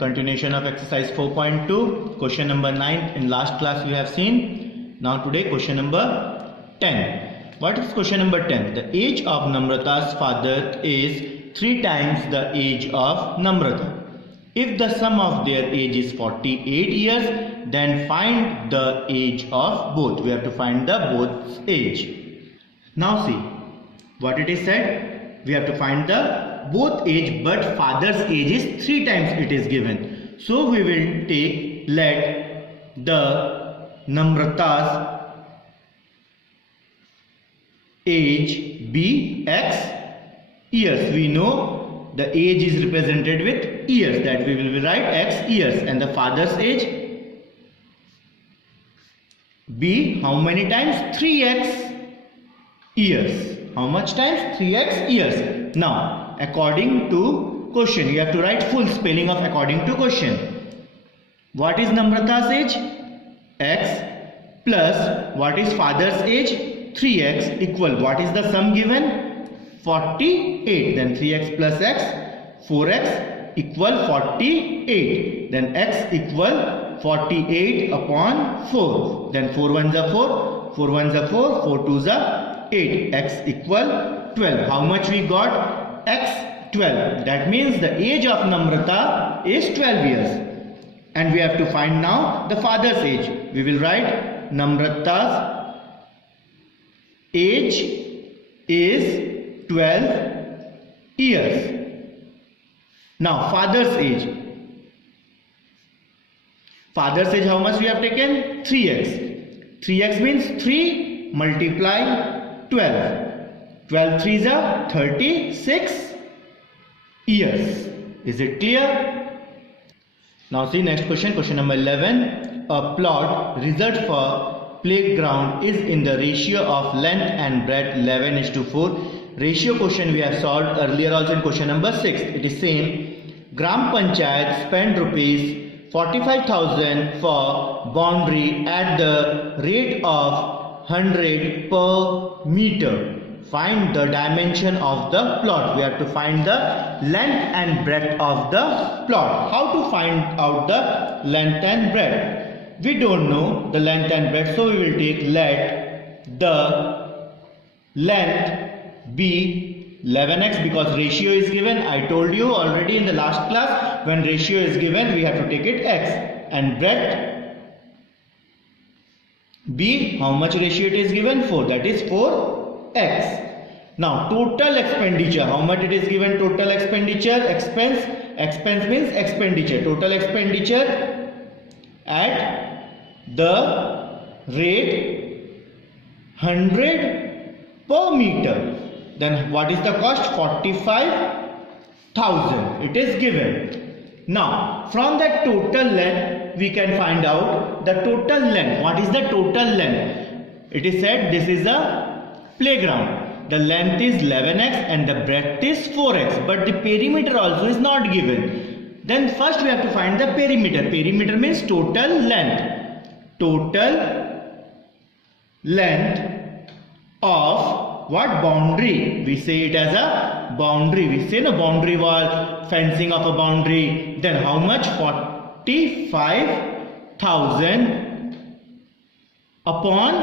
continuation of exercise 4.2, question number 9. In last class we have seen. Now today question number 10. What is question number 10? The age of Namrata's father is 3 times the age of Namrata. If the sum of their age is 48 years, then find the age of both. We have to find the both age. Now see what it is said. We have to find the both age, but father's age is 3 times it is given. So we will take, let the Namrata's age be x years. We know the age is represented with years, that we will write x years, and the father's age be how many times? 3x years. How much times? 3x years. Now according to question, you have to write full spelling of according to question. What is Namrata's age? X plus what is father's age? 3x equal what is the sum given? 48. Then 3x plus x, 4x equal 48. Then x equal 48 upon 4. Then 4 1s are 4, 4 1s are 4, 4 2s are 8. X equal 12. How much we got? X 12. That means the age of Namrata is 12 years. And we have to find now the father's age. We will write Namrata's age is 12 years. Now father's age. Father's age how much we have taken? 3x. 3x means 3 multiply 12. 12 3s are 36 years. Is it clear? Now see next question, question number 11. A plot result for playground is in the ratio of length and breadth 11:4. Ratio question we have solved earlier also in question number 6. It is same. Gram Panchayat spent rupees 45,000 for boundary at the rate of 100 per meter. Find the dimension of the plot. We have to find the length and breadth of the plot. How to find out the length and breadth? We don't know the length and breadth, so we will take let the length be 11x because ratio is given. I told you already in the last class, when ratio is given we have to take it x, and breadth be how much ratio it is given? 4, that is 4x. Now total expenditure, how much it is given? Total expenditure, expense means expenditure. Total expenditure at the rate 100 per meter. Then what is the cost? 45,000 it is given. Now from that total length we can find out the total length. What is the total length? It is said this is a playground. The length is 11x and the breadth is 4x, but the perimeter also is not given. Then first we have to find the perimeter. Perimeter means total length. Total length of what? Boundary. We say it as a boundary. We say no boundary wall, fencing of a boundary. Then how much? 45,000 upon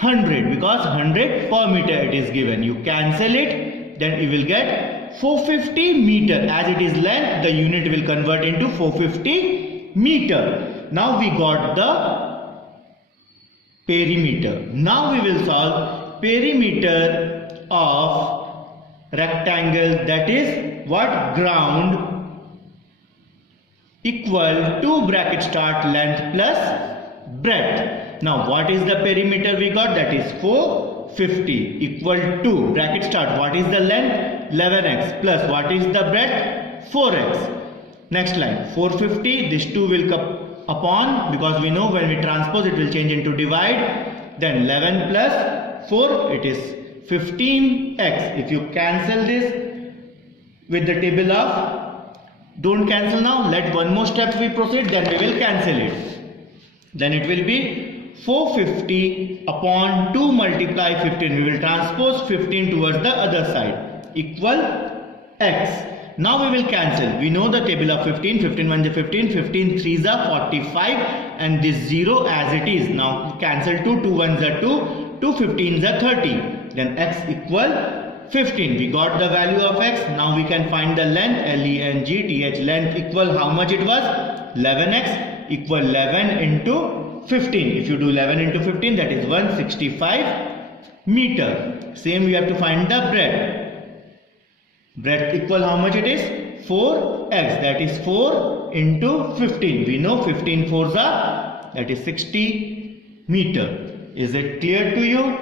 100 because 100 per meter it is given. You cancel it, then you will get 450 meter. As it is length, the unit will convert into 450 meter. Now we got the perimeter. Now we will solve perimeter of rectangle, that is what? Ground equal to bracket start length plus breadth. Now what is the perimeter we got? That is 450 equal to bracket start. What is the length? 11x plus what is the breadth? 4x. Next line 450. This 2 will come upon because we know when we transpose it will change into divide. Then 11 plus 4 it is 15x. If you cancel this with the table of, don't cancel now, let one more step we proceed, then we will cancel it. Then it will be 450 upon 2 multiply 15. We will transpose 15 towards the other side equal x. Now we will cancel. We know the table of 15. 15 1 is 15. 15 3s are 45. And this 0 as it is. Now cancel 2. 2 1s are 2. 2 15s are 30. Then x equal 15. We got the value of x. Now we can find the length. Length. Length equal how much it was? 11x equal 11 into 15. If you do 11 into 15, that is 165 meter. Same we have to find the breadth. Breadth equal how much it is? 4x. That is 4 into 15. We know 15 4s are, that is 60 meter. Is it clear to you?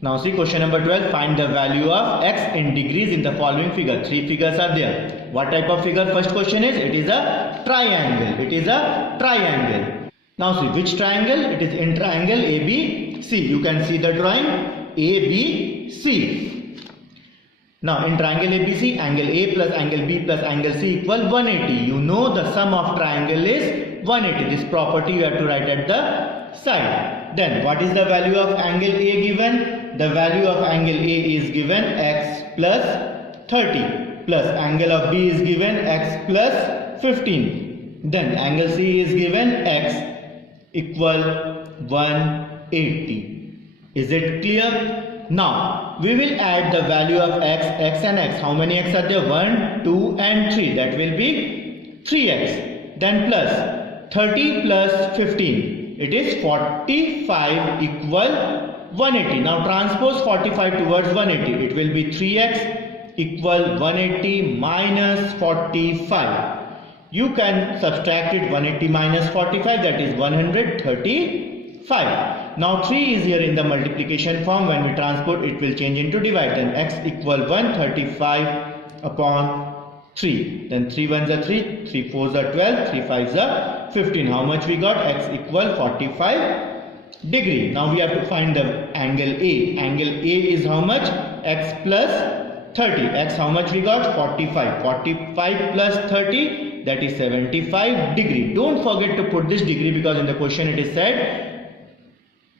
Now see question number 12. Find the value of x in degrees in the following figure. 3 figures are there. What type of figure? First question is, it is a triangle. It is a triangle. Now see which triangle? It is in triangle ABC. You can see the drawing ABC. Now in triangle ABC, angle A plus angle B plus angle C equal 180. You know the sum of triangle is 180. This property you have to write at the side. Then what is the value of angle A given? The value of angle A is given x plus 30 plus angle of B is given x plus 15. Then angle C is given x equal 180. Is it clear? Now we will add the value of x and x. How many x are there? 1, 2 and 3. That will be 3x. Then plus 30 plus 15. It is 45 equal 180. Now transpose 45 towards 180. It will be 3x equal 180 minus 45. You can subtract it. 180 minus 45, that is 135. Now 3 is here in the multiplication form. When we transpose, it will change into divide. Then x equal 135 upon 3. Then 3 1s are 3, 3 4s are 12, 3 5s are 15. How much we got? X equal 45 degree. Now we have to find the angle A. Angle A is how much? X plus 30. X how much we got? 45. 45 plus 30, that is 75 degree. Don't forget to put this degree because in the question it is said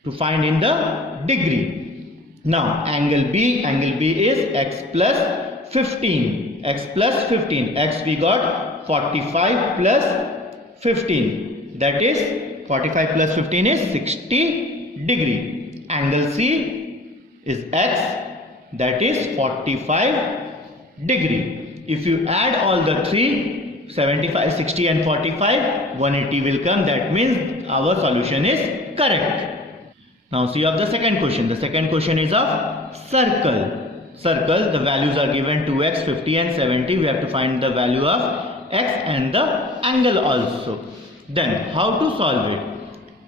to find in the degree. Now angle B is x plus 15. X plus 15. X we got 45 plus 15. That is 45 plus 15 is 60 degree. Angle C is x, that is 45 degree. If you add all the three, 75, 60 and 45, 180 will come. That means our solution is correct. Now see of the second question. The second question is of circle. Circle, the values are given 2x, 50 and 70. We have to find the value of x and the angle also. Then how to solve it?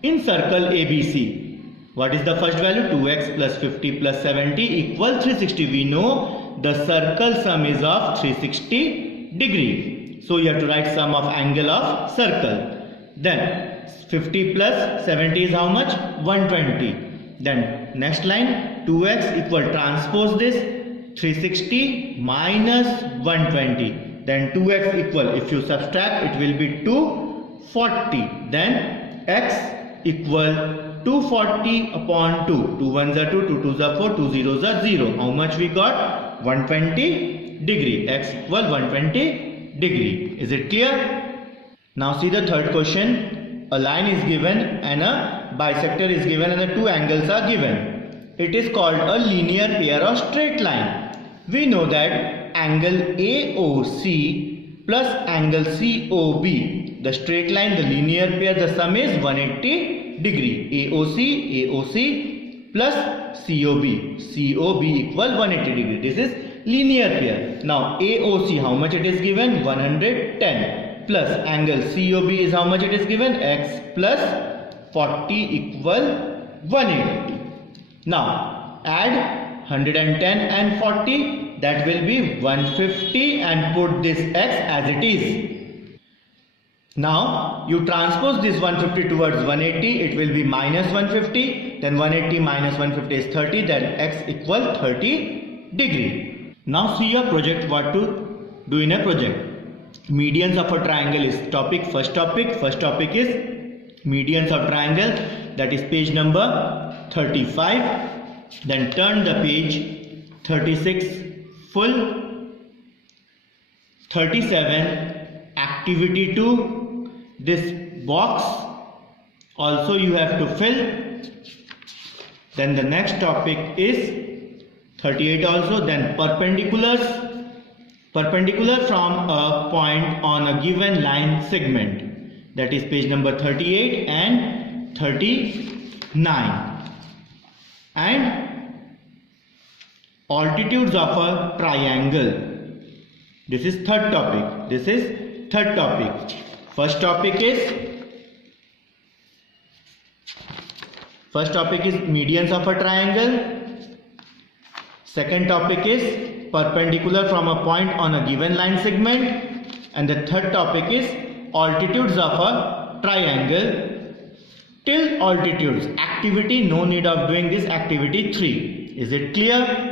In circle ABC, what is the first value? 2x plus 50 plus 70 equal 360. We know the circle sum is of 360 degree. So you have to write sum of angle of circle. Then 50 plus 70 is how much? 120. Then next line, 2x equal, transpose this, 360 minus 120. Then 2x equal, if you subtract, it will be 240. Then x equal 240 upon 2. 2 1s are 2, 2 2s are 4, 2 0s are 0. How much we got? 120 degree. X equal 120 degree. Is it clear? Now see the third question. A line is given and a bisector is given and the two angles are given. It is called a linear pair or straight line. We know that angle AOC plus angle COB, the straight line, the linear pair, the sum is 180 degree. AOC plus COB equal 180 degree. This is linear pair. Now AOC, how much it is given? 110. Plus angle COB is how much it is given? X plus 40 equal 180. Now add 110 and 40, that will be 150, and put this x as it is. Now you transpose this 150 towards 180, it will be minus 150. Then 180 minus 150 is 30. Then x equal 30 degree. Now see your project, what to do in a project. Medians of a triangle is topic. First topic is medians of triangle, that is page number 35. Then turn the page 36 full. 37 activity 2, this box also you have to fill. Then the next topic is 38 also. Then perpendicular from a point on a given line segment, that is page number 38 and 39. And altitudes of a triangle. This is third topic. First topic is medians of a triangle. Second topic is perpendicular from a point on a given line segment. And the third topic is altitudes of a triangle. Till altitudes activity, no need of doing this activity 3. Is it clear?